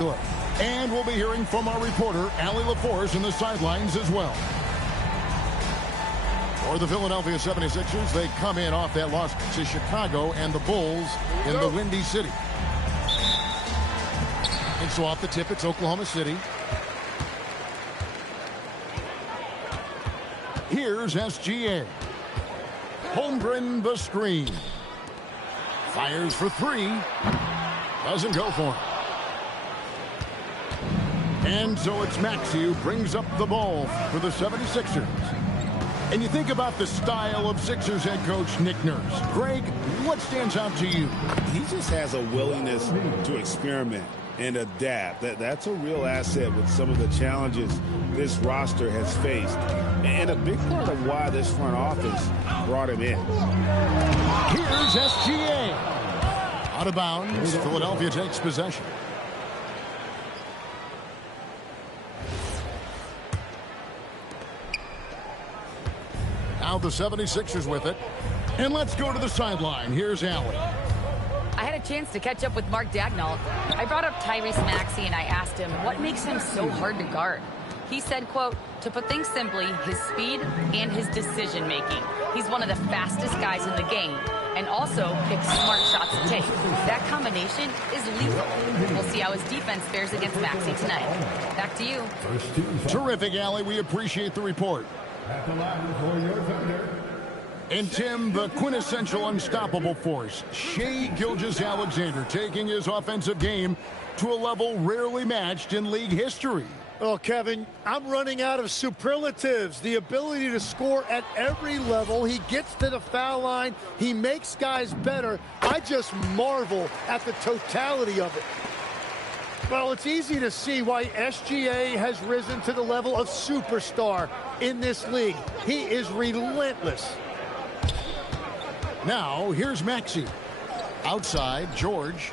And we'll be hearing from our reporter, Allie LaForce, in the sidelines as well. For the Philadelphia 76ers, they come in off that loss to Chicago and the Bulls in the Windy City. And so off the tip, it's Oklahoma City. Here's SGA. Holmgren the screen. Fires for three. Doesn't go for it. And so it's Maxey who brings up the ball for the 76ers. And you think about the style of Sixers head coach Nick Nurse. Greg, what stands out to you? He just has a willingness to experiment and adapt. That's a real asset with some of the challenges this roster has faced. And a big part of why this front office brought him in. Here's SGA. Out of bounds. Philadelphia takes possession. Now the 76ers with it. And let's go to the sideline. Here's Allen. I had a chance to catch up with Mark Dagnall. I brought up Tyrese Maxey and I asked him what makes him so hard to guard. He said, quote, to put things simply, his speed and his decision making. He's one of the fastest guys in the game and also picks smart shots to take. That combination is lethal. We'll see how his defense fares against Maxey tonight. Back to you. Terrific, Allie. We appreciate the report. And Tim, the quintessential unstoppable force, Shai Gilgeous-Alexander, taking his offensive game to a level rarely matched in league history. Oh, Kevin, I'm running out of superlatives. The ability to score at every level. He gets to the foul line. He makes guys better. I just marvel at the totality of it. Well, it's easy to see why SGA has risen to the level of superstar in this league. He is relentless. Now, here's Maxey. Outside, George.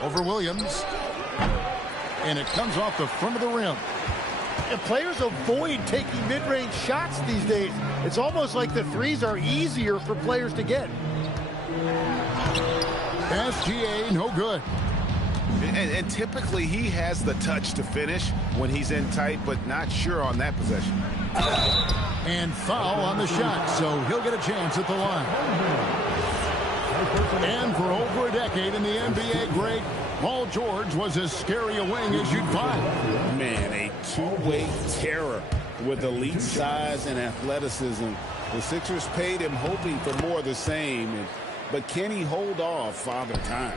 Over Williams. And it comes off the front of the rim. And players avoid taking mid-range shots these days. It's almost like the threes are easier for players to get. SGA, no good. And typically he has the touch to finish when he's in tight, but not sure on that possession. And foul on the shot, so he'll get a chance at the line. And for over a decade in the NBA, Greg, Paul George was as scary a wing as you'd find. Man, a two-way terror with elite size and athleticism. The Sixers paid him hoping for more of the same, but can he hold off Father Time?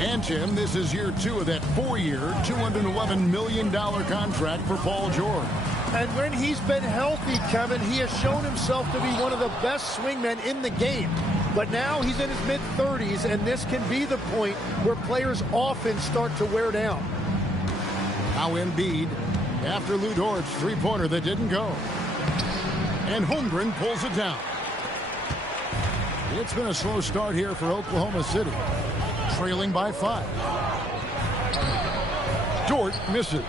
And, Tim, this is year 2 of that 4-year, $211 million contract for Paul George. And when he's been healthy, Kevin, he has shown himself to be one of the best swingmen in the game. But now he's in his mid-30s, and this can be the point where players often start to wear down. Now Embiid, after Lou Dort's three-pointer that didn't go. And Holmgren pulls it down. It's been a slow start here for Oklahoma City. Trailing by 5. Dort misses.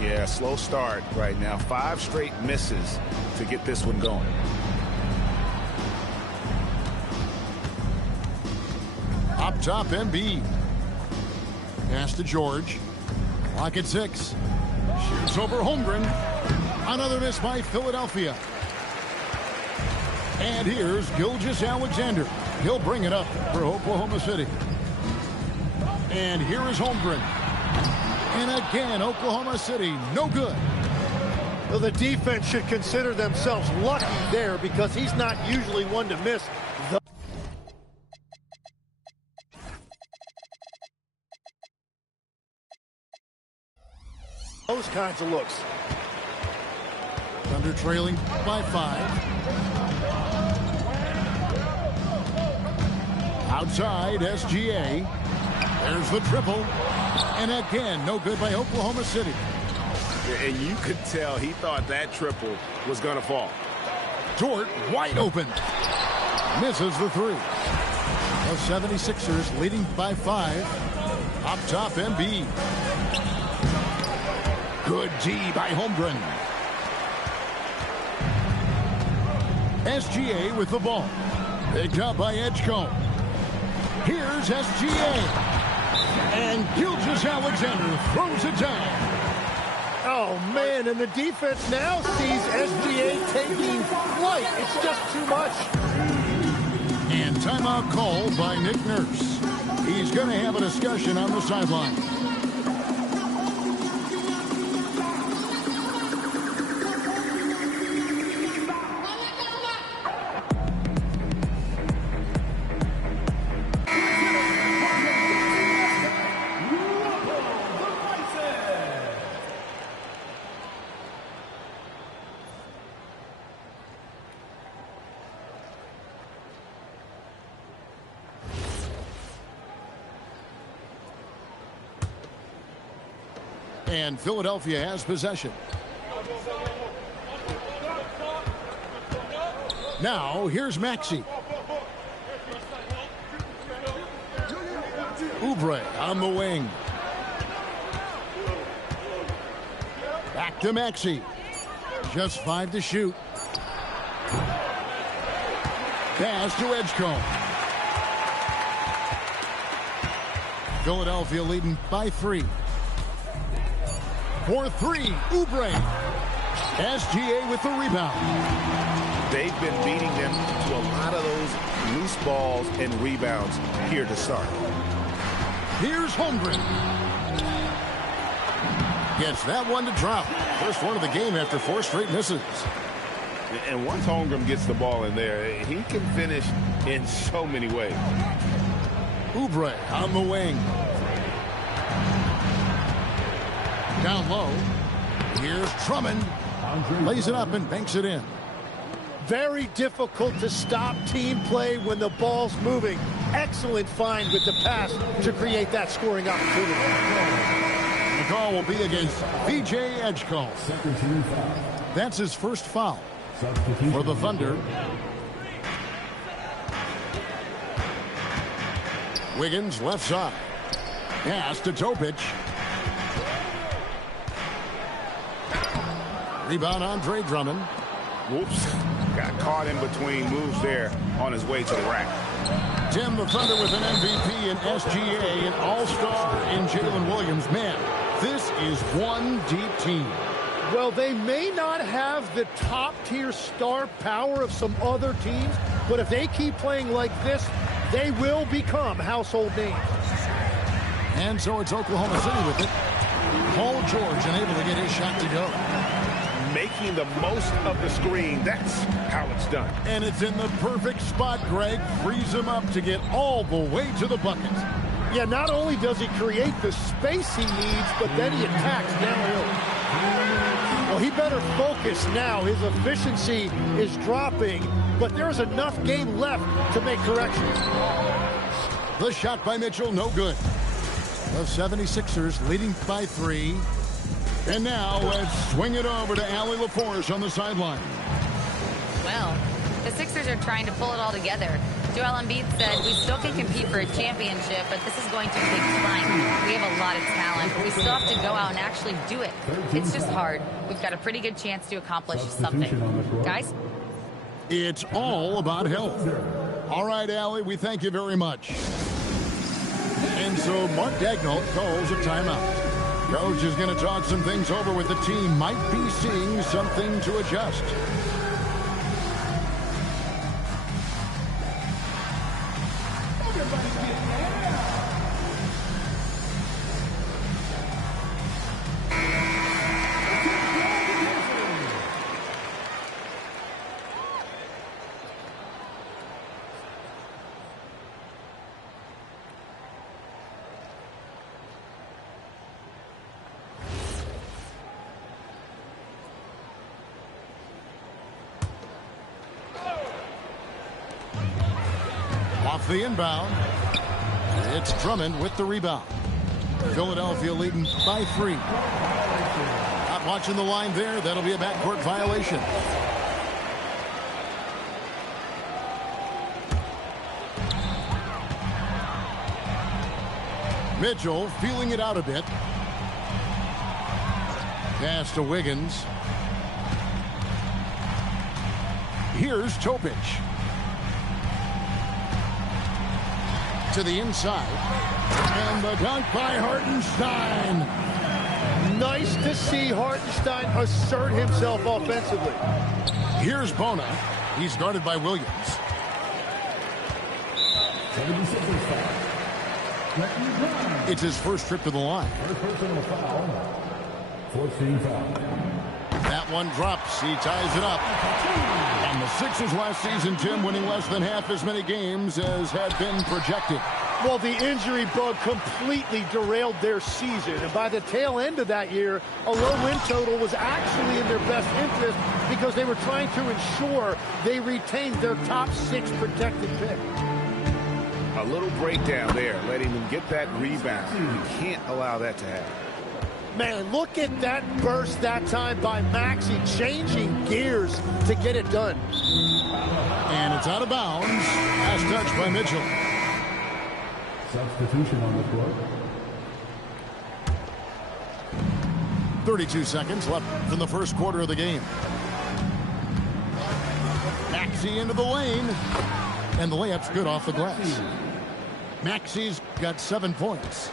Yeah, slow start right now. 5 straight misses to get this one going. Up top, Embiid. Pass to George. Clock at 6. Shoots over Holmgren. Another miss by Philadelphia. And here's Gilgeous-Alexander. He'll bring it up for Oklahoma City. And here is Holmgren. And again, Oklahoma City, no good. Well, the defense should consider themselves lucky there because he's not usually one to miss those kinds of looks. Thunder trailing by 5. Outside, SGA. There's the triple. And again, no good by Oklahoma City. And you could tell he thought that triple was going to fall. Dort wide open. Misses the 3. The 76ers leading by 5. Up top, Embiid. Good D by Holmgren. SGA with the ball. Picked up by Edgecombe. Here's SGA. And Gilgeous-Alexander throws it down. Oh, man, and the defense now sees SGA taking flight. It's just too much. And timeout called by Nick Nurse. He's going to have a discussion on the sideline. And Philadelphia has possession. Now, here's Maxey. Oubre on the wing. Back to Maxey. Just 5 to shoot. Pass to Edgecombe. Philadelphia leading by 3. For 3, Oubre. SGA with the rebound. They've been beating them to a lot of those loose balls and rebounds here to start. Here's Holmgren. Gets that one to drop. First one of the game after 4 straight misses. And once Holmgren gets the ball in there, he can finish in so many ways. Oubre on the wing. Down low. Here's Drummond. Lays it up and banks it in. Very difficult to stop team play when the ball's moving. Excellent find with the pass to create that scoring opportunity. The call will be against VJ Edgecombe. That's his first foul for the Thunder. Wiggins left side. Pass to Topic. Rebound Andre Drummond. Whoops. Got caught in between moves there on his way to the rack. Tim, the Thunder with an MVP in SGA, an all-star in Jalen Williams. Man, this is one deep team. Well, they may not have the top-tier star power of some other teams, but if they keep playing like this, they will become household names. And so it's Oklahoma City with it. Paul George unable to get his shot to go. Making the most of the screen. That's how it's done. And it's in the perfect spot, Greg. Frees him up to get all the way to the bucket. Yeah, not only does he create the space he needs, but then he attacks downhill. Well, he better focus now. His efficiency is dropping, but there's enough game left to make corrections. The shot by Mitchell, no good. The 76ers leading by 3. And now let's swing it over to Allie LaForce on the sideline. Well, the Sixers are trying to pull it all together. Joel Embiid said, we still can compete for a championship, but this is going to take time. We have a lot of talent, but we still have to go out and actually do it. It's just hard. We've got a pretty good chance to accomplish something. Guys? It's all about health. All right, Allie, we thank you very much. And so Mark Daigneault calls a timeout. Coach is going to talk some things over with the team. Might be seeing something to adjust. Off the inbound. It's Drummond with the rebound. Philadelphia leading by 3. Not watching the line there. That'll be a backcourt violation. Mitchell feeling it out a bit. Pass to Wiggins. Here's Topic. To the inside. And the dunk by Hartenstein. Nice to see Hartenstein assert himself offensively. Here's Bona. He's guarded by Williams. It's his first trip to the line. That one drops. He ties it up. And the Sixers last season, Tim, winning less than half as many games as had been projected. Well, the injury bug completely derailed their season. And by the tail end of that year, a low win total was actually in their best interest because they were trying to ensure they retained their top 6 protected pick. A little breakdown there, letting them get that rebound. You can't allow that to happen. Man, look at that burst that time by Maxey, changing gears to get it done. And it's out of bounds. Last touch by Mitchell. Substitution on the court. 32 seconds left in the first quarter of the game. Maxey into the lane. And the layup's good off the glass. Maxey's got 7 points.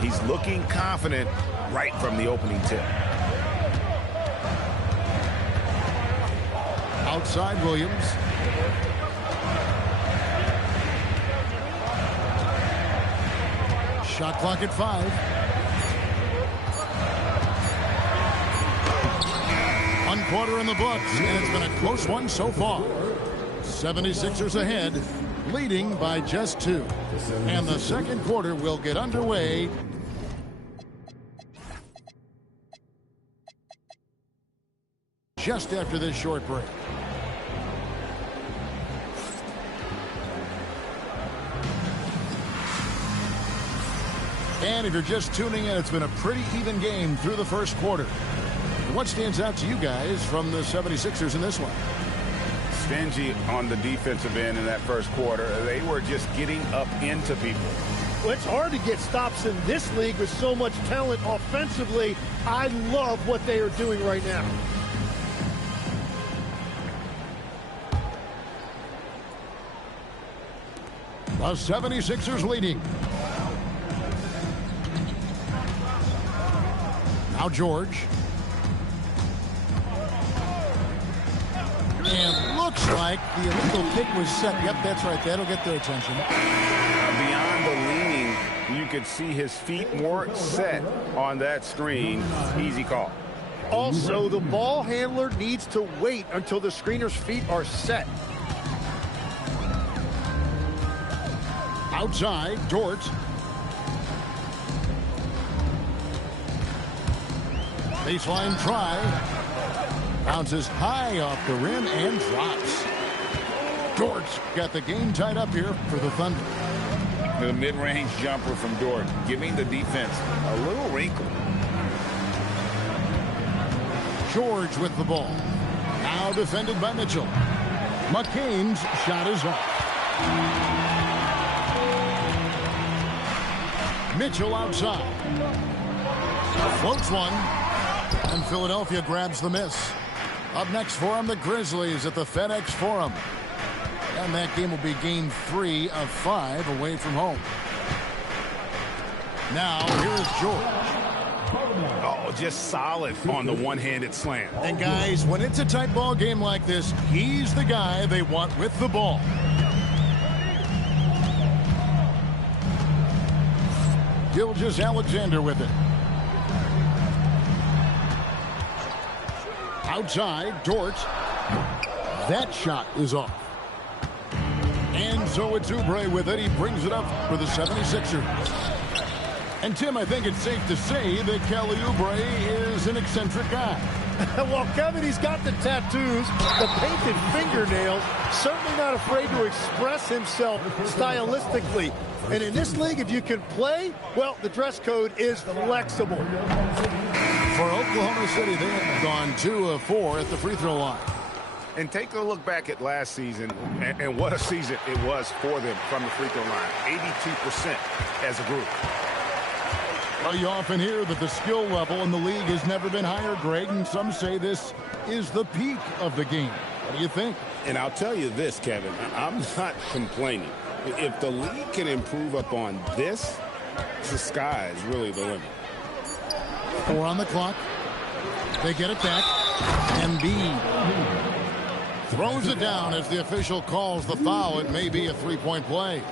He's looking confident right from the opening tip. Outside Williams. Shot clock at 5. One quarter in the books, and it's been a close one so far. 76ers ahead, leading by just 2. And the second quarter will get underway just after this short break. And if you're just tuning in, it's been a pretty even game through the first quarter. What stands out to you guys from the 76ers in this one? Stingy on the defensive end in that first quarter. They were just getting up into people. Well, it's hard to get stops in this league with so much talent offensively. I love what they are doing right now. The 76ers leading. Now George. And looks like the illegal kick was set. Yep, that's right. That'll get their attention. Beyond the leaning, you could see his feet weren't set on that screen. Easy call. Also, the ball handler needs to wait until the screener's feet are set. Outside, Dort. Baseline try. Bounces high off the rim and drops. Dort's got the game tied up here for the Thunder. The mid-range jumper from Dort, giving the defense a little wrinkle. George with the ball. Now defended by Mitchell. McCain's shot is off. Mitchell outside. Floats one. And Philadelphia grabs the miss. Up next for them, the Grizzlies at the FedEx Forum. And that game will be game 3 of 5 away from home. Now, here's George. Oh, just solid on the one-handed slam. And guys, when it's a tight ball game like this, he's the guy they want with the ball. Gilgeous-Alexander with it. Outside, Dort. That shot is off. And so it's Oubre with it. He brings it up for the 76ers. And Tim, I think it's safe to say that Kelly Oubre is an eccentric guy. Well, Kevin, he's got the tattoos, the painted fingernails, certainly not afraid to express himself stylistically. And in this league, if you can play, well, the dress code is flexible. For Oklahoma City, they have gone 2 of 4 at the free throw line. And take a look back at last season, and what a season it was for them from the free throw line. 82% as a group. Well, you often hear that the skill level in the league has never been higher, Greg, and some say this is the peak of the game. What do you think? And I'll tell you this, Kevin, I'm not complaining. If the league can improve upon this, the sky is really the limit. 4 on the clock. They get it back. Embiid throws it down as the official calls the foul. It may be a three-point play.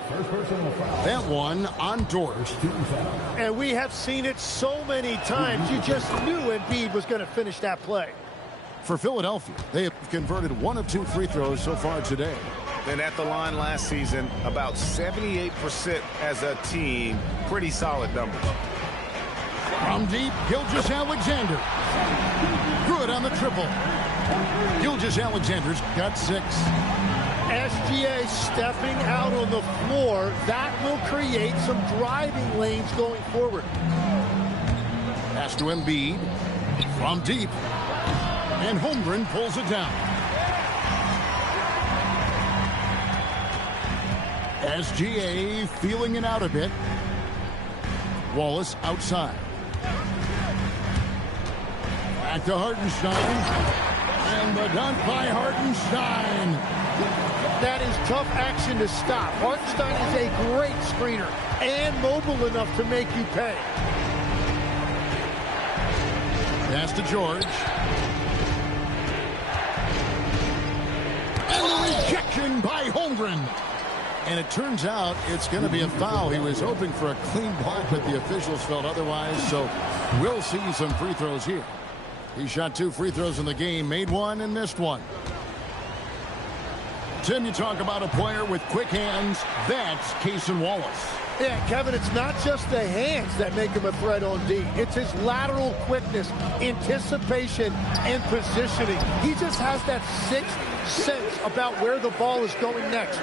That one on Dort. And we have seen it so many times. You just knew Embiid was going to finish that play. For Philadelphia, they have converted 1 of 2 free throws so far today. And at the line last season, about 78% as a team. Pretty solid numbers. From deep, Gilgeous-Alexander. Good on the triple. Gilgeous-Alexander's got 6. SGA stepping out on the floor. That will create some driving lanes going forward. Pass to Embiid. From deep. And Holmgren pulls it down. SGA feeling it out a bit. Wallace outside. Back to Hartenstein. And the dunk by Hartenstein. That is tough action to stop. Hartenstein is a great screener and mobile enough to make you pay. Pass to George. And the rejection by Holmgren. And it turns out it's going to be a foul. He was hoping for a clean block, but the officials felt otherwise. So we'll see some free throws here. He shot 2 free throws in the game, made 1 and missed 1. Tim, you talk about a player with quick hands. That's Cason Wallace. Yeah, Kevin, it's not just the hands that make him a threat on D. It's his lateral quickness, anticipation, and positioning. He just has that 6th sense about where the ball is going next.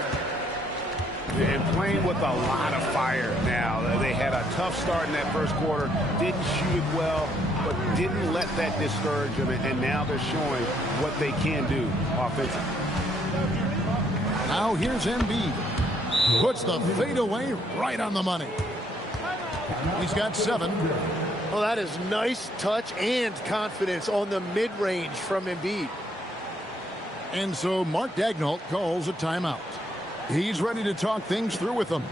And playing with a lot of fire now. They had a tough start in that first quarter. Didn't shoot it well, but didn't let that discourage them. And now they're showing what they can do offensively. Now here's Embiid. Puts the fadeaway right on the money. He's got 7. Oh, that is nice touch and confidence on the mid-range from Embiid. And so Mark Daigneault calls a timeout. He's ready to talk things through with them.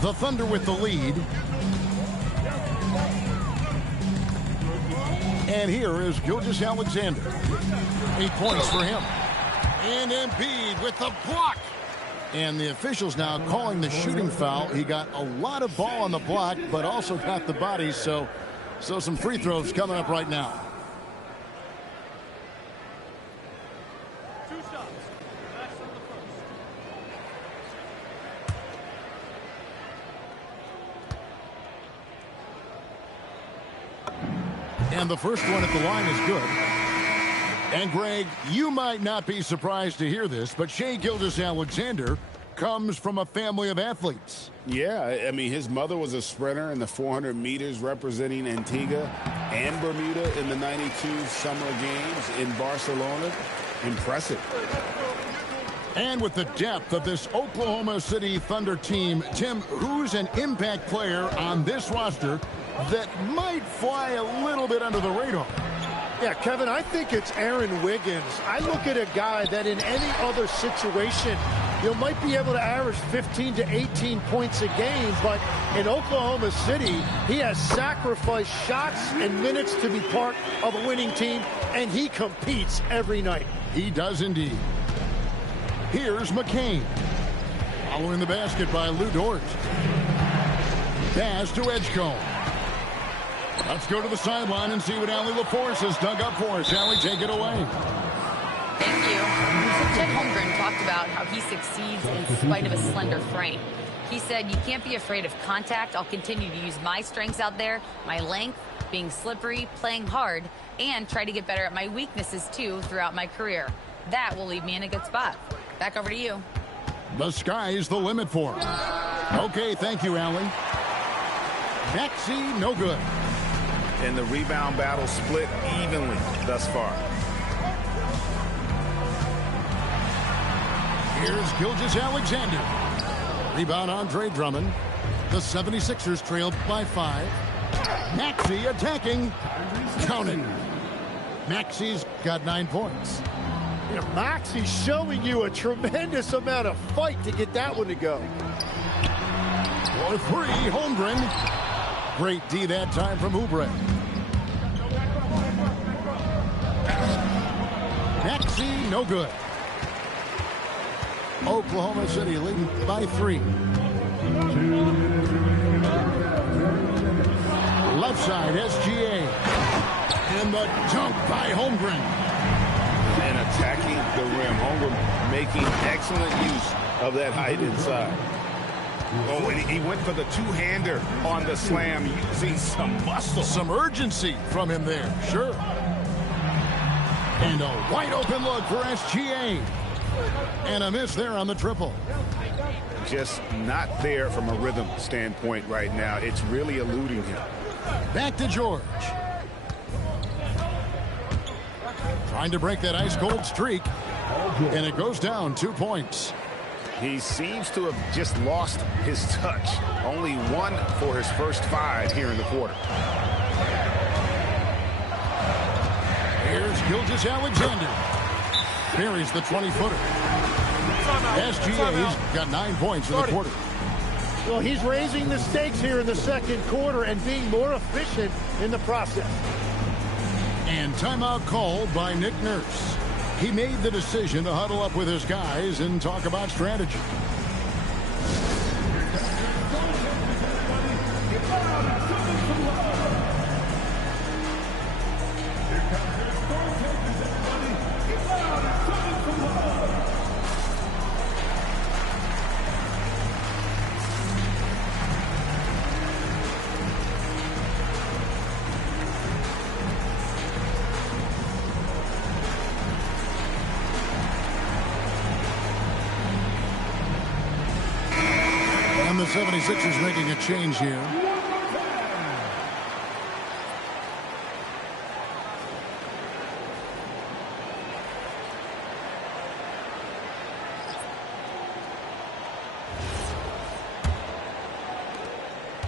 The Thunder with the lead. And here is Gilgeous-Alexander. 8 points for him. And Embiid with the block. And the officials now calling the shooting foul. He got a lot of ball on the block, but also got the body. So some free throws coming up right now. And the first one at the line is good. And, Greg, you might not be surprised to hear this, but Shai Gilgeous-Alexander comes from a family of athletes. Yeah, I mean, his mother was a sprinter in the 400 meters representing Antigua and Bermuda in the 92 Summer Games in Barcelona. Impressive. And with the depth of this Oklahoma City Thunder team, Tim, who's an impact player on this roster that might fly a little bit under the radar? Yeah, Kevin, I think it's Aaron Wiggins. I look at a guy that in any other situation, you might be able to average 15 to 18 points a game, but in Oklahoma City, he has sacrificed shots and minutes to be part of a winning team, and he competes every night. He does indeed. Here's McCain. Following the basket by Lou Dort. Pass to Edgecombe. Let's go to the sideline and see what Allie LaForce has dug up for us. Allie, take it away. Thank you. Chet Holmgren talked about how he succeeds in spite of a slender frame. He said, "You can't be afraid of contact. I'll continue to use my strengths out there, my length, being slippery, playing hard, and try to get better at my weaknesses, too, throughout my career. That will leave me in a good spot." Back over to you. The sky's the limit for him. Okay, thank you, Allie. Maxey, no good. And the rebound battle split evenly thus far. Here's Gilgeous-Alexander. Rebound, Andre Drummond. The 76ers trailed by 5. Maxey attacking. Counting. Maxey's got 9 points. Yeah, Maxey's showing you a tremendous amount of fight to get that one to go. For 3, Holmgren. Great D that time from Oubre. Maxey, no good. Oklahoma City leading by 3. Left side, SGA. And the dunk by Holmgren. And attacking the rim. Holmgren making excellent use of that height inside. Oh, and he went for the two-hander on the slam, using some muscle. Some urgency from him there, sure. And a wide open look for SGA. And a miss there on the triple. Just not there from a rhythm standpoint right now. It's really eluding him. Back to George. Trying to break that ice-cold streak. And it goes down 2 points. He seems to have just lost his touch. Only 1 for his first 5 here in the quarter. Here's Gilgeous-Alexander. Buries the 20-footer. SGA's got 9 points in the quarter. Well, he's raising the stakes here in the second quarter and being more efficient in the process. And timeout called by Nick Nurse. He made the decision to huddle up with his guys and talk about strategy. The 76ers making a change here.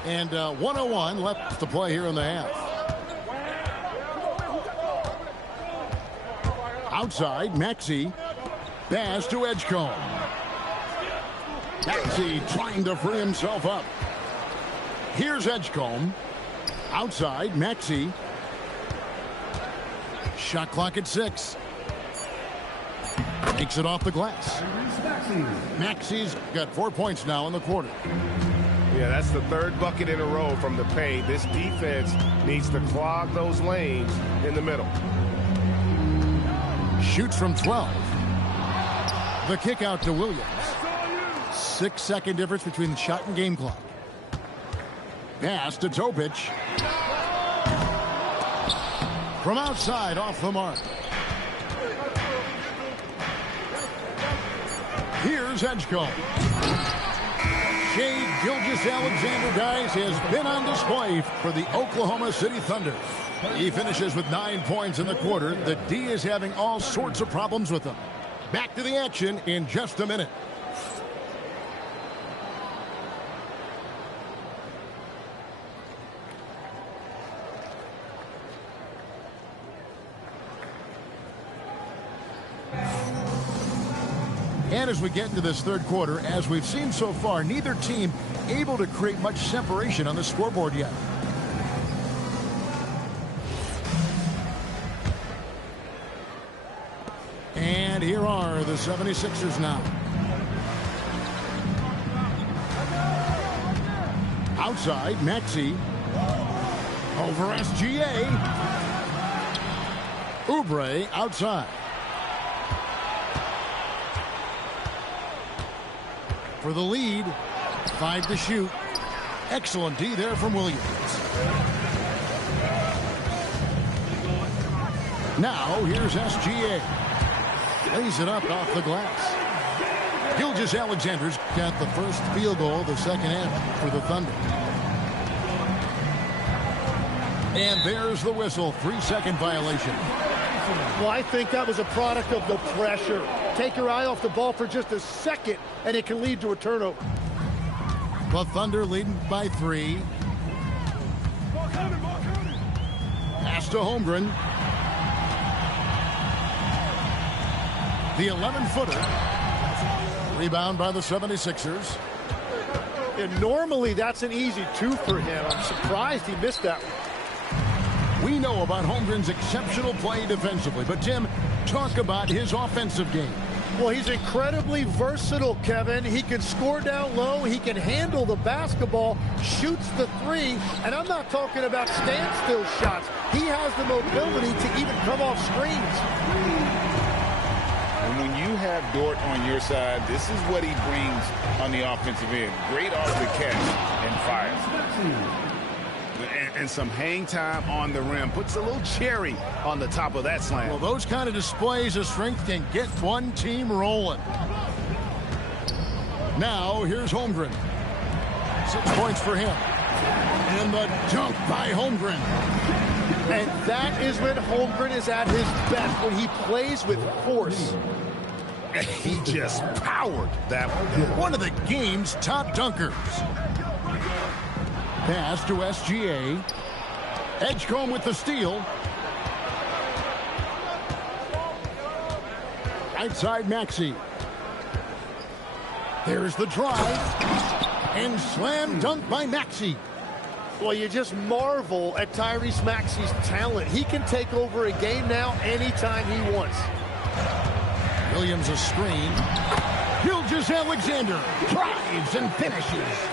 And 1:01 left to play here in the half. Outside, Maxey. Pass to Edgecombe. Maxey trying to free himself up. Here's Edgecombe. Outside, Maxey. Shot clock at 6. Takes it off the glass. Maxey's got 4 points now in the quarter. Yeah, that's the 3rd bucket in a row from the paint. This defense needs to clog those lanes in the middle. Shoots from 12. The kick out to Williams. 6-second difference between the shot and game clock. Pass to Topic. From outside, off the mark. Here's Edgecombe. Shai Gilgeous-Alexander, guys, has been on display for the Oklahoma City Thunder. He finishes with 9 points in the quarter. The D is having all sorts of problems with him. Back to the action in just a minute. And as we get into this third quarter, as we've seen so far, neither team able to create much separation on the scoreboard yet. And here are the 76ers now. Outside, Maxey. Over SGA. Oubre outside. for the lead. 5 to shoot. Excellent D there from Williams. Now here's SGA. Lays it up off the glass. Gilgeous-Alexander's got the first field goal of the second half for the Thunder. And there's the whistle. 3-second violation. Well, I think that was a product of the pressure. Take your eye off the ball for just a second, and it can lead to a turnover. The Thunder leading by 3. Pass to Holmgren. The 11-footer. Rebound by the 76ers. And normally that's an easy 2 for him. I'm surprised he missed that one. We know about Holmgren's exceptional play defensively, but Tim, talk about his offensive game. Well, he's incredibly versatile, Kevin. He can score down low. He can handle the basketball, shoots the 3, and I'm not talking about standstill shots. He has the mobility to even come off screens. And when you have Dort on your side, this is what he brings on the offensive end. Great off the catch and fires. And some hang time on the rim. Puts a little cherry on the top of that slam. Well, those kind of displays of strength can get one team rolling. Now, here's Holmgren. 6 points for him. And the dunk by Holmgren. And that is when Holmgren is at his best, when he plays with force. He just powered that one. One of the game's top dunkers. Pass to SGA. Edgecombe with the steal. Right side Maxey. There's the drive. And slam dunk by Maxey. Well, you just marvel at Tyrese Maxey's talent. He can take over a game now anytime he wants. Williams a screen. Gilgeous-Alexander drives and finishes.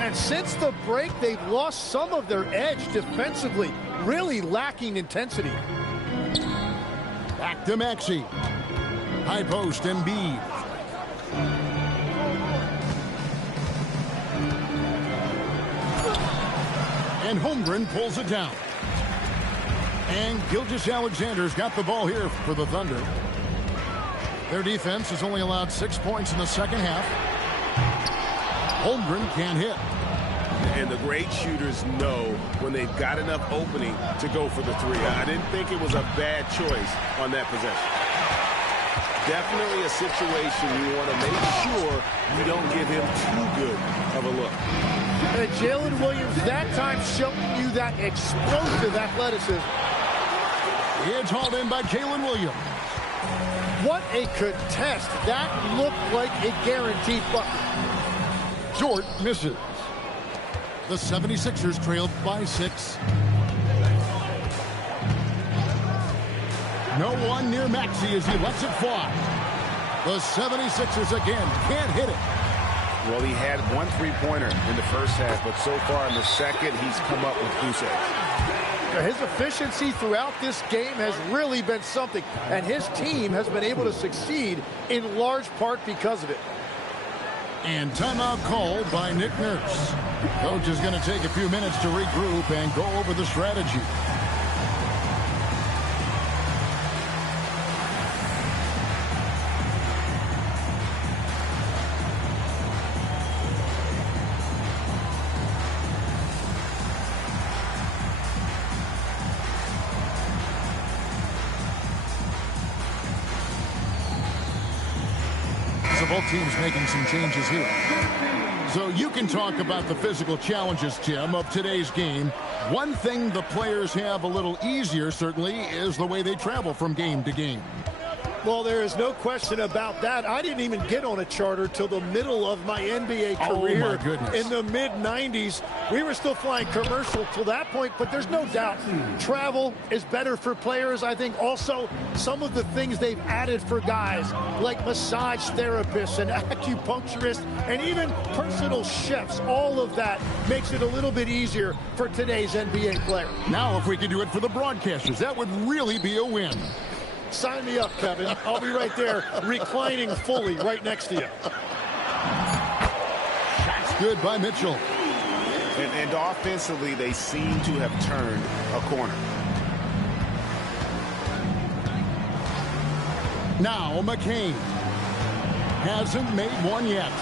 And since the break, they've lost some of their edge defensively, really lacking intensity. Back to Maxey. High post Embiid. And Holmgren pulls it down. And Gilgeous-Alexander's got the ball here for the Thunder. Their defense has only allowed 6 points in the second half. Holmgren can't hit. And the great shooters know when they've got enough opening to go for the 3. I didn't think it was a bad choice on that possession. Definitely a situation you want to make sure you don't give him too good of a look. And Jalen Williams that time showing you that explosive athleticism. It's hauled in by Jalen Williams. What a contest. That looked like a guaranteed bucket. Short misses. The 76ers trailed by 6. No one near Maxey as he lets it fly. The 76ers again can't hit it. Well, he had 1 3-pointer in the first half, but so far in the second, he's come up with goose eggs. His efficiency throughout this game has really been something, and his team has been able to succeed in large part because of it. And timeout called by Nick Nurse. Coach is going to take a few minutes to regroup and go over the strategy. So both teams making some changes here. So you can talk about the physical challenges, Tim, of today's game. One thing the players have a little easier, certainly, is the way they travel from game to game. Well, there is no question about that. I didn't even get on a charter till the middle of my NBA career. Oh, my goodness. In the mid-90s. We were still flying commercial till that point, but there's no doubt travel is better for players. I think also some of the things they've added for guys like massage therapists and acupuncturists and even personal chefs, all of that makes it a little bit easier for today's NBA player. Now, if we could do it for the broadcasters, that would really be a win. Sign me up, Kevin. I'll be right there reclining fully right next to you. Good by Mitchell. And offensively, they seem to have turned a corner. Now McCain. Hasn't made one yet.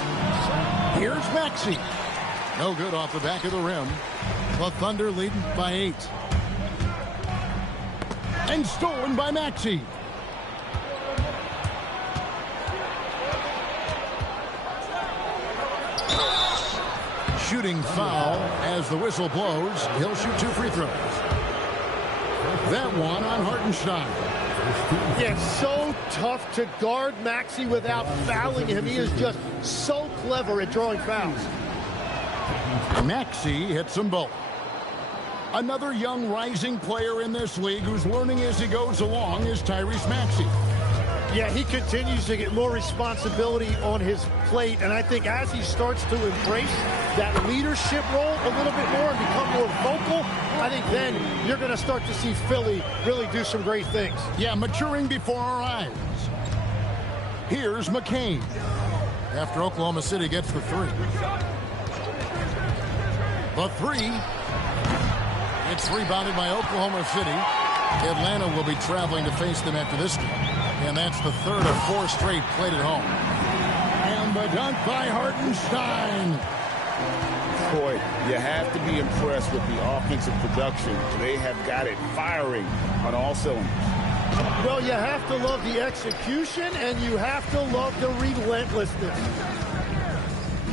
Here's Maxey. No good off the back of the rim. The Thunder leading by 8. And stolen by Maxey. Shooting foul as the whistle blows. He'll shoot 2 free throws. That one on Hartenstein. Yeah, it's so tough to guard Maxey without fouling him. He is just so clever at drawing fouls. Maxey hits them both. Another young rising player in this league who's learning as he goes along is Tyrese Maxey. Yeah, he continues to get more responsibility on his plate, and I think as he starts to embrace that leadership role a little bit more and become more vocal, I think then you're going to start to see Philly really do some great things. Yeah, maturing before our eyes. Here's McCain. After Oklahoma City gets the 3. The 3. It's rebounded by Oklahoma City. Atlanta will be traveling to face them after this game. And that's the 3rd of 4 straight played at home. And the dunk by Hartenstein. Boy, you have to be impressed with the offensive production. They have got it firing on all cylinders. Well, you have to love the execution, and you have to love the relentlessness.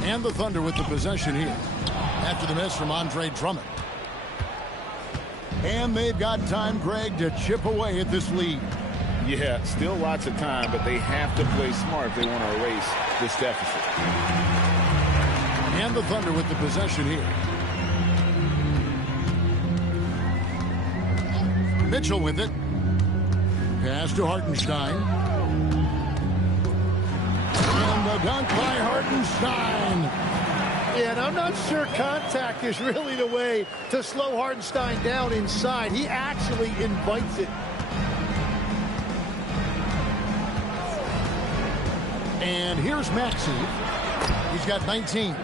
And the Thunder with the possession here after the miss from Andre Drummond. And they've got time, Greg, to chip away at this lead. Yeah, still lots of time, but they have to play smart if they want to erase this deficit. And the Thunder with the possession here. Mitchell with it. Pass to Hartenstein. And the dunk by Hartenstein. Yeah, and I'm not sure contact is really the way to slow Hartenstein down inside. He actually invites it. And here's Maxey. He's got 19.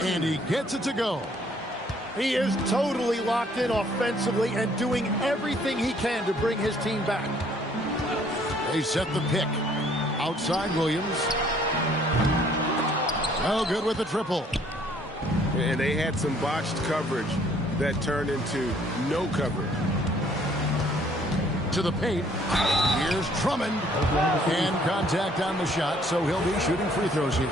And he gets it to go. He is totally locked in offensively and doing everything he can to bring his team back. They set the pick. Outside Williams. Oh, good with the triple. And they had some botched coverage that turned into no coverage. To the paint. Here's Drummond. And contact on the shot, so he'll be shooting free throws here.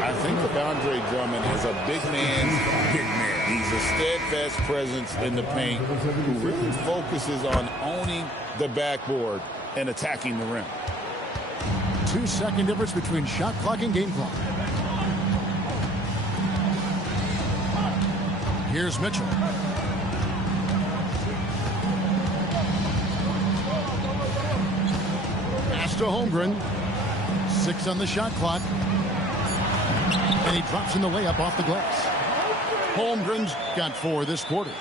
I think of Andre Drummond as a big man's big man. He's a steadfast presence in the paint who really focuses on owning the backboard and attacking the rim. 2-second difference between shot clock and game clock. Here's Mitchell. Pass to Holmgren. 6 on the shot clock. And he drops in the layup off the glass. Holmgren's got 4 this quarter.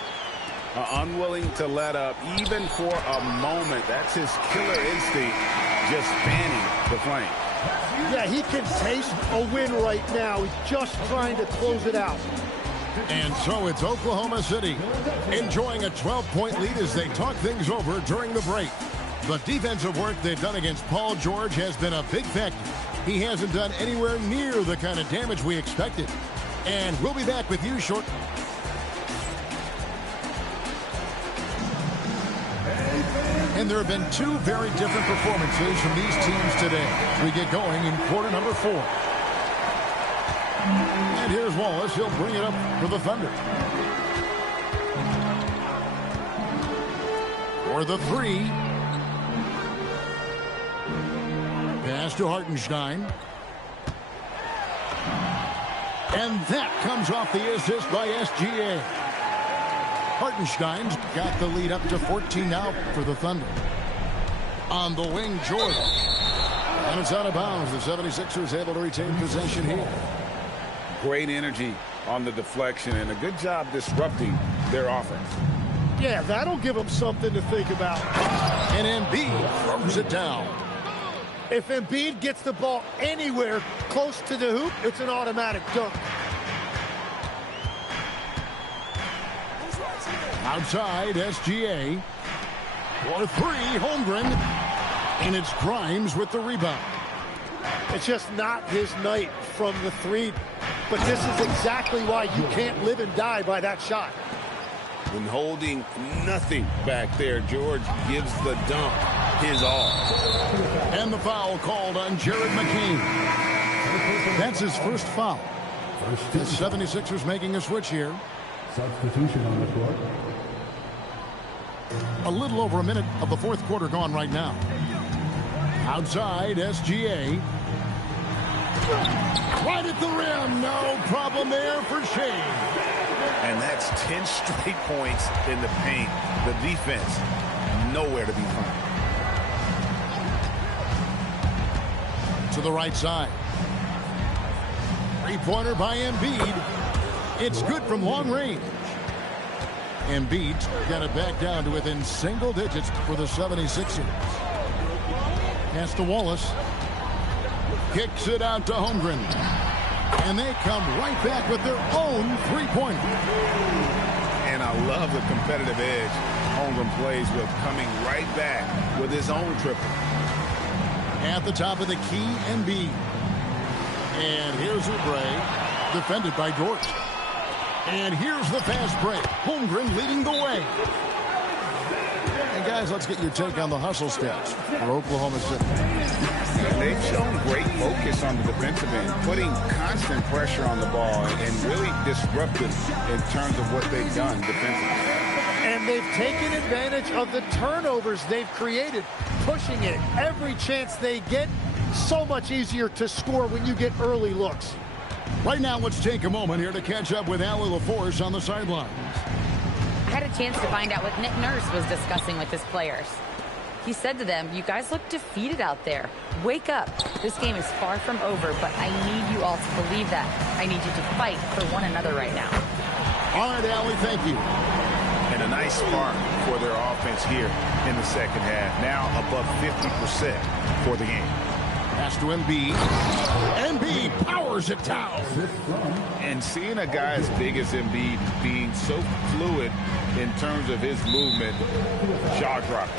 Unwilling to let up even for a moment. That's his killer instinct, just fanning the flame. Yeah, he can taste a win right now. He's just trying to close it out. And so it's Oklahoma City enjoying a 12-point lead as they talk things over during the break. The defensive work they've done against Paul George has been a big factor. He hasn't done anywhere near the kind of damage we expected. And we'll be back with you short. And there have been 2 very different performances from these teams today. We get going in quarter number 4. And here's Wallace. He'll bring it up for the Thunder. For the 3. Pass to Hartenstein. And that comes off the assist by SGA. Hartenstein's got the lead up to 14 now for the Thunder. On the wing, Jordan. And it's out of bounds. The 76ers able to retain possession here. Great energy on the deflection and a good job disrupting their offense. Yeah, that'll give them something to think about. And Embiid throws it down. If Embiid gets the ball anywhere close to the hoop, it's an automatic dunk. Outside, SGA. For three, Holmgren. And it's Grimes with the rebound. It's just not his night from the three. But this is exactly why you can't live and die by that shot. When holding nothing back there, George gives the dunk his all. And the foul called on Jared McKean. That's his first foul. The 76ers making a switch here. Substitution on the court. A little over a minute of the fourth quarter gone right now. Outside, SGA. Right at the rim. No problem there for Shea. And that's 10 straight points in the paint. The defense, nowhere to be found. To the right side. Three-pointer by Embiid. It's good from long range. Embiid's got it back down to within single digits for the 76ers. Pass to Wallace. Kicks it out to Holmgren. And they come right back with their own three-pointer. And I love the competitive edge Holmgren plays with, coming right back with his own triple. At the top of the key, Embiid. And here's Oubre, defended by Dort. And here's the fast break. Holmgren leading the way. And guys, let's get your take on the hustle stats for Oklahoma City. They've shown great focus on the defensive end, putting constant pressure on the ball and really disruptive in terms of what they've done defensively. And they've taken advantage of the turnovers they've created, pushing it every chance they get. So much easier to score when you get early looks. Right now, let's take a moment here to catch up with Allie LaForce on the sidelines. I had a chance to find out what Nick Nurse was discussing with his players. He said to them, "You guys look defeated out there. Wake up. This game is far from over, but I need you all to believe that. I need you to fight for one another right now." All right, Allie, thank you. And a nice spark for their offense here in the second half. Now above 50% for the game. Pass to Embiid. Embiid powers it down. And seeing a guy as big as Embiid being so fluid in terms of his movement, jaw-dropping.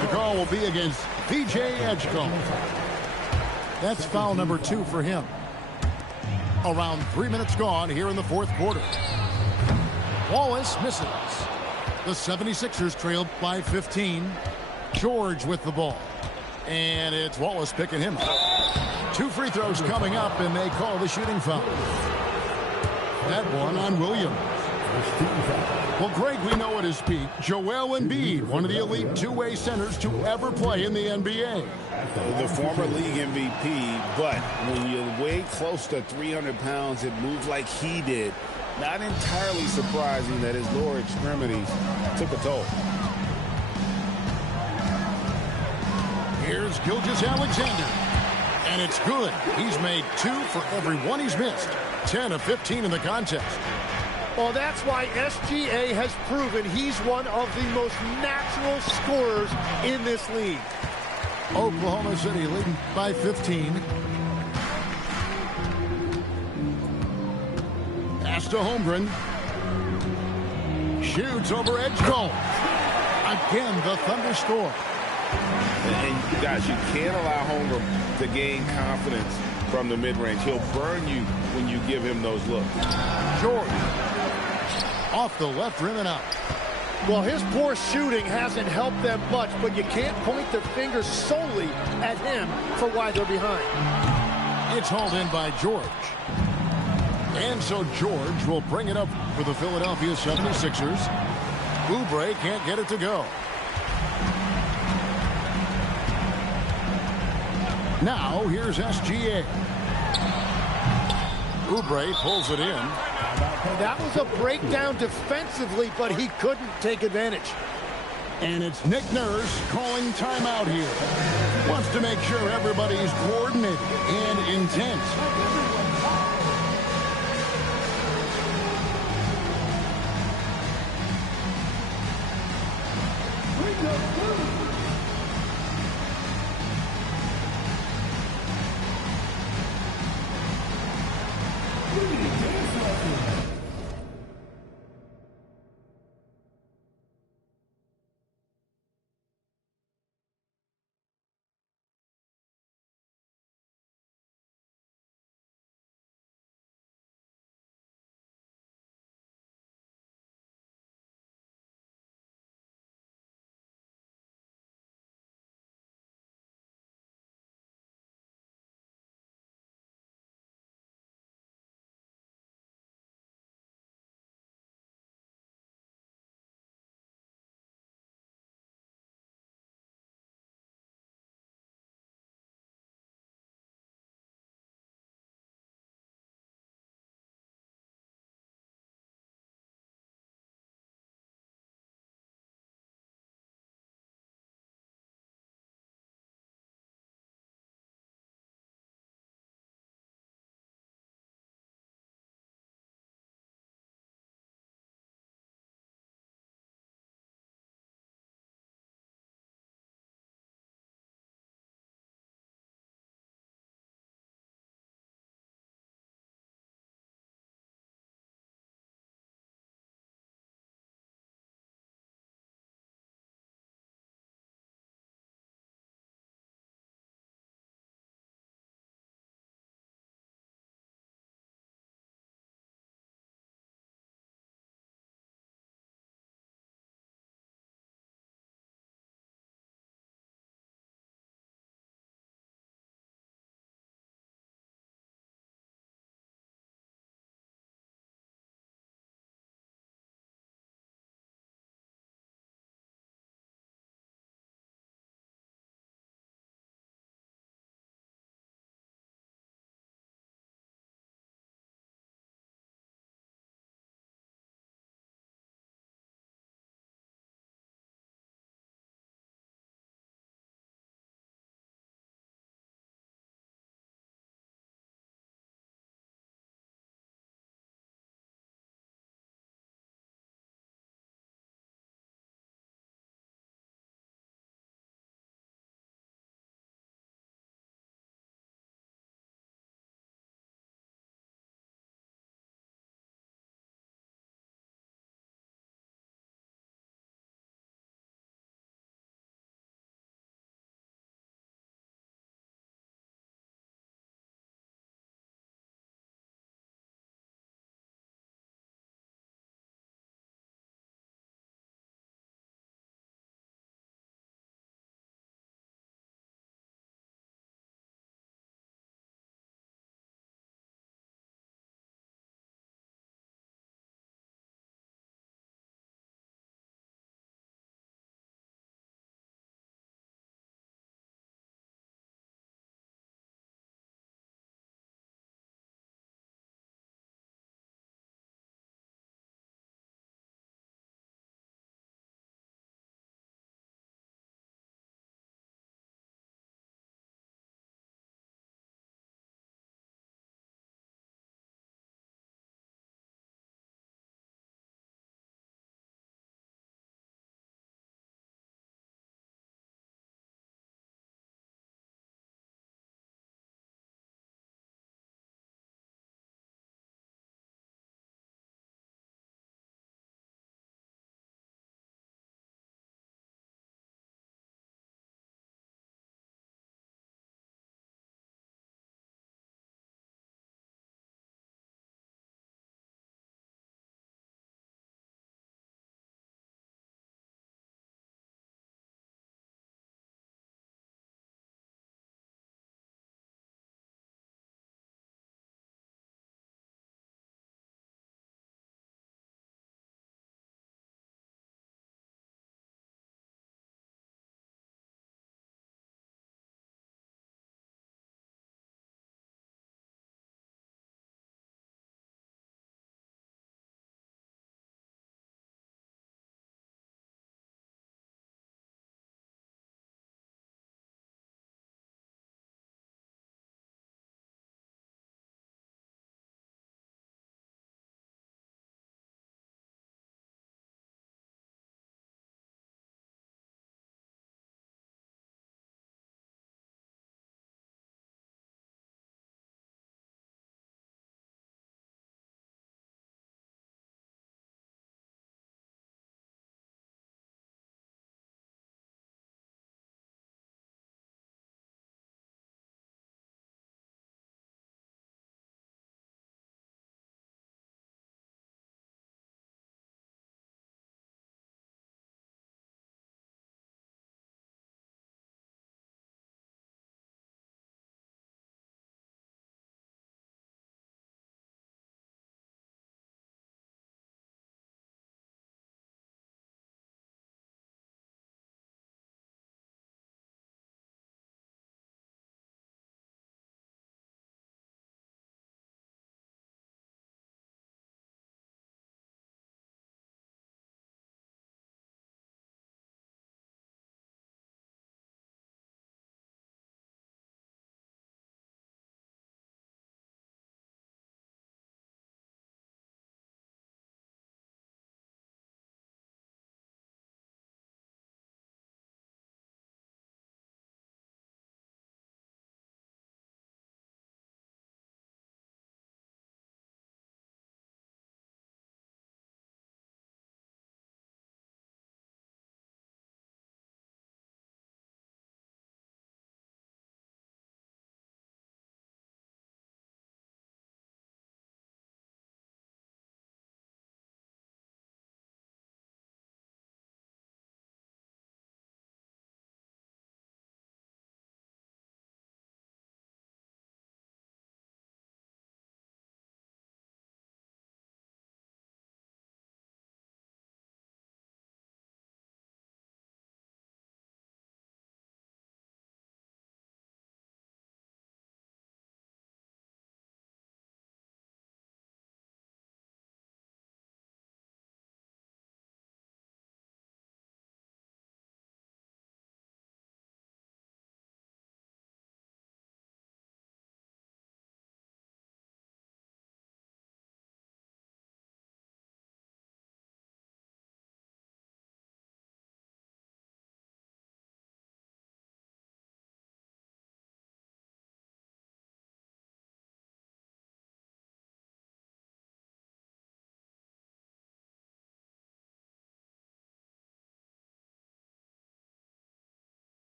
The call will be against PJ Edgecombe. That's foul number 2 for him. Around 3 minutes gone here in the fourth quarter. Wallace misses. The 76ers trailed by 15. George with the ball. And it's Wallace picking him up. 2 free throws coming up, and they call the shooting foul. That one on Williams. Well, Greg, we know at his peak, Joel Embiid, one of the elite two-way centers to ever play in the NBA. The former league MVP, but when you weigh close to 300 pounds and move like he did, not entirely surprising that his lower extremities took a toll. Here's Gilgeous-Alexander. And it's good. He's made 2 for every one he's missed. 10 of 15 in the contest. Well, that's why SGA has proven he's one of the most natural scorers in this league. Oklahoma City leading by 15. Pass to Holmgren. Shoots over Edgecombe. Again, the Thunder score. And guys, you can't allow Holmgren to gain confidence from the mid-range. He'll burn you when you give him those looks. George. Off the left rim and out. Well, his poor shooting hasn't helped them much, but you can't point the finger solely at him for why they're behind. It's hauled in by George. And so George will bring it up for the Philadelphia 76ers. Oubre can't get it to go. Now, here's SGA. Oubre pulls it in. That was a breakdown defensively, but he couldn't take advantage. And it's Nick Nurse calling timeout here. Wants to make sure everybody's coordinated and intent.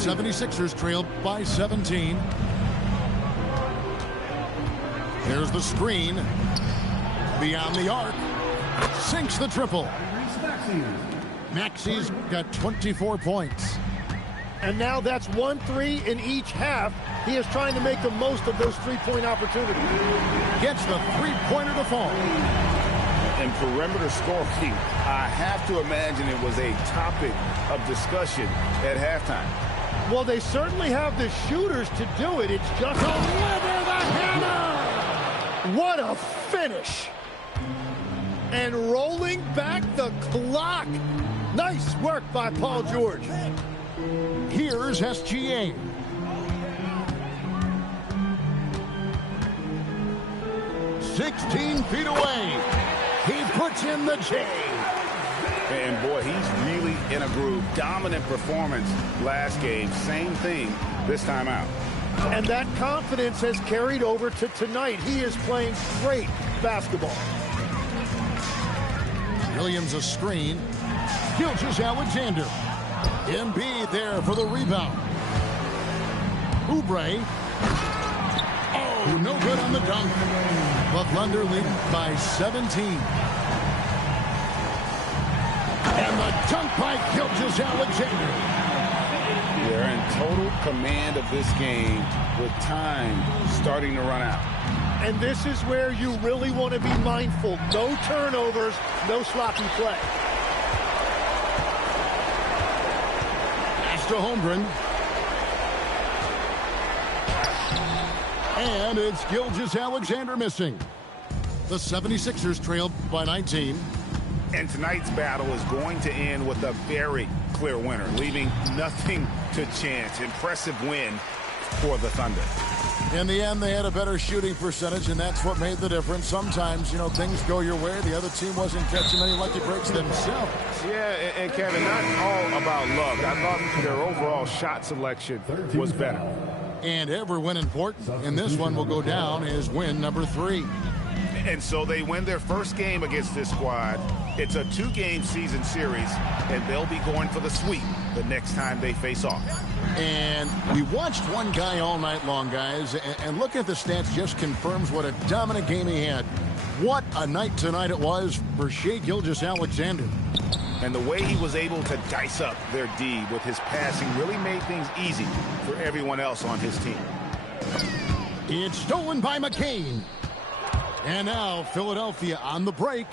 76ers trail by 17. There's the screen. Beyond the arc. Sinks the triple. Maxey's got 24 points. And now that's 1-3 in each half. He is trying to make the most of those three-point opportunities. Gets the three-pointer to fall. And perimeter scoring, I have to imagine it was a topic of discussion at halftime. Well, they certainly have the shooters to do it. It's just deliver the hammer! What a finish! And rolling back the clock. Nice work by Paul George. Here's SGA. "16 feet away. He puts in the J." And boy, he's really in a groove. Dominant performance last game. Same thing this time out. And that confidence has carried over to tonight. He is playing great basketball. Williams a screen. Gilgeous-Alexander. Embiid there for the rebound. Oubre. Oh, no good on the dunk. But Thunder lead by 17. And the dunk by Gilgeous-Alexander. They're in total command of this game with time starting to run out. And this is where you really want to be mindful. No turnovers, no sloppy play. To Holmgren. And it's Gilgeous-Alexander missing. The 76ers trail by 19. And tonight's battle is going to end with a very clear winner, leaving nothing to chance. Impressive win for the Thunder. In the end, they had a better shooting percentage, and that's what made the difference. Sometimes, things go your way. The other team wasn't catching many lucky breaks themselves. Yeah, and Kevin, not all about luck. I thought their overall shot selection was better. And every win important. And this one will go down as win number 3. And so they win their first game against this squad. It's a 2-game season series, and they'll be going for the sweep the next time they face off. And we watched one guy all night long, guys, and looking at the stats just confirms what a dominant game he had. What a night tonight it was for Shai Gilgeous-Alexander. And the way he was able to dice up their D with his passing really made things easy for everyone else on his team. It's stolen by McCain. And now Philadelphia on the break.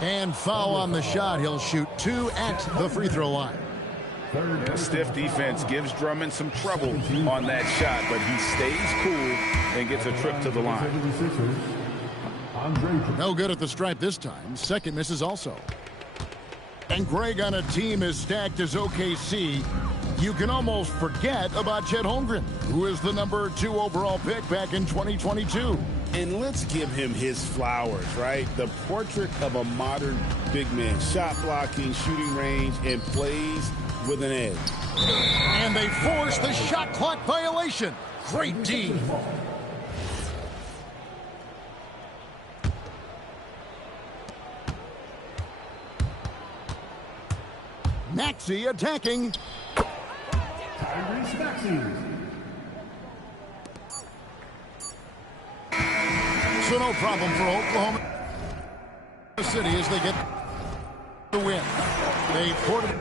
And foul on the shot. He'll shoot 2 at the free throw line. A stiff defense gives Drummond some trouble on that shot, but he stays cool and gets a trip to the line. No good at the stripe this time. Second misses also. And Greg, on a team as stacked as OKC, you can almost forget about Chet Holmgren, who is the number 2 overall pick back in 2022. And let's give him his flowers, right? The portrait of a modern big man. Shot blocking, shooting range, and plays with an edge. And they force the shot clock violation. Great D. Maxey attacking. So no problem for Oklahoma City as they get the win. They poured it.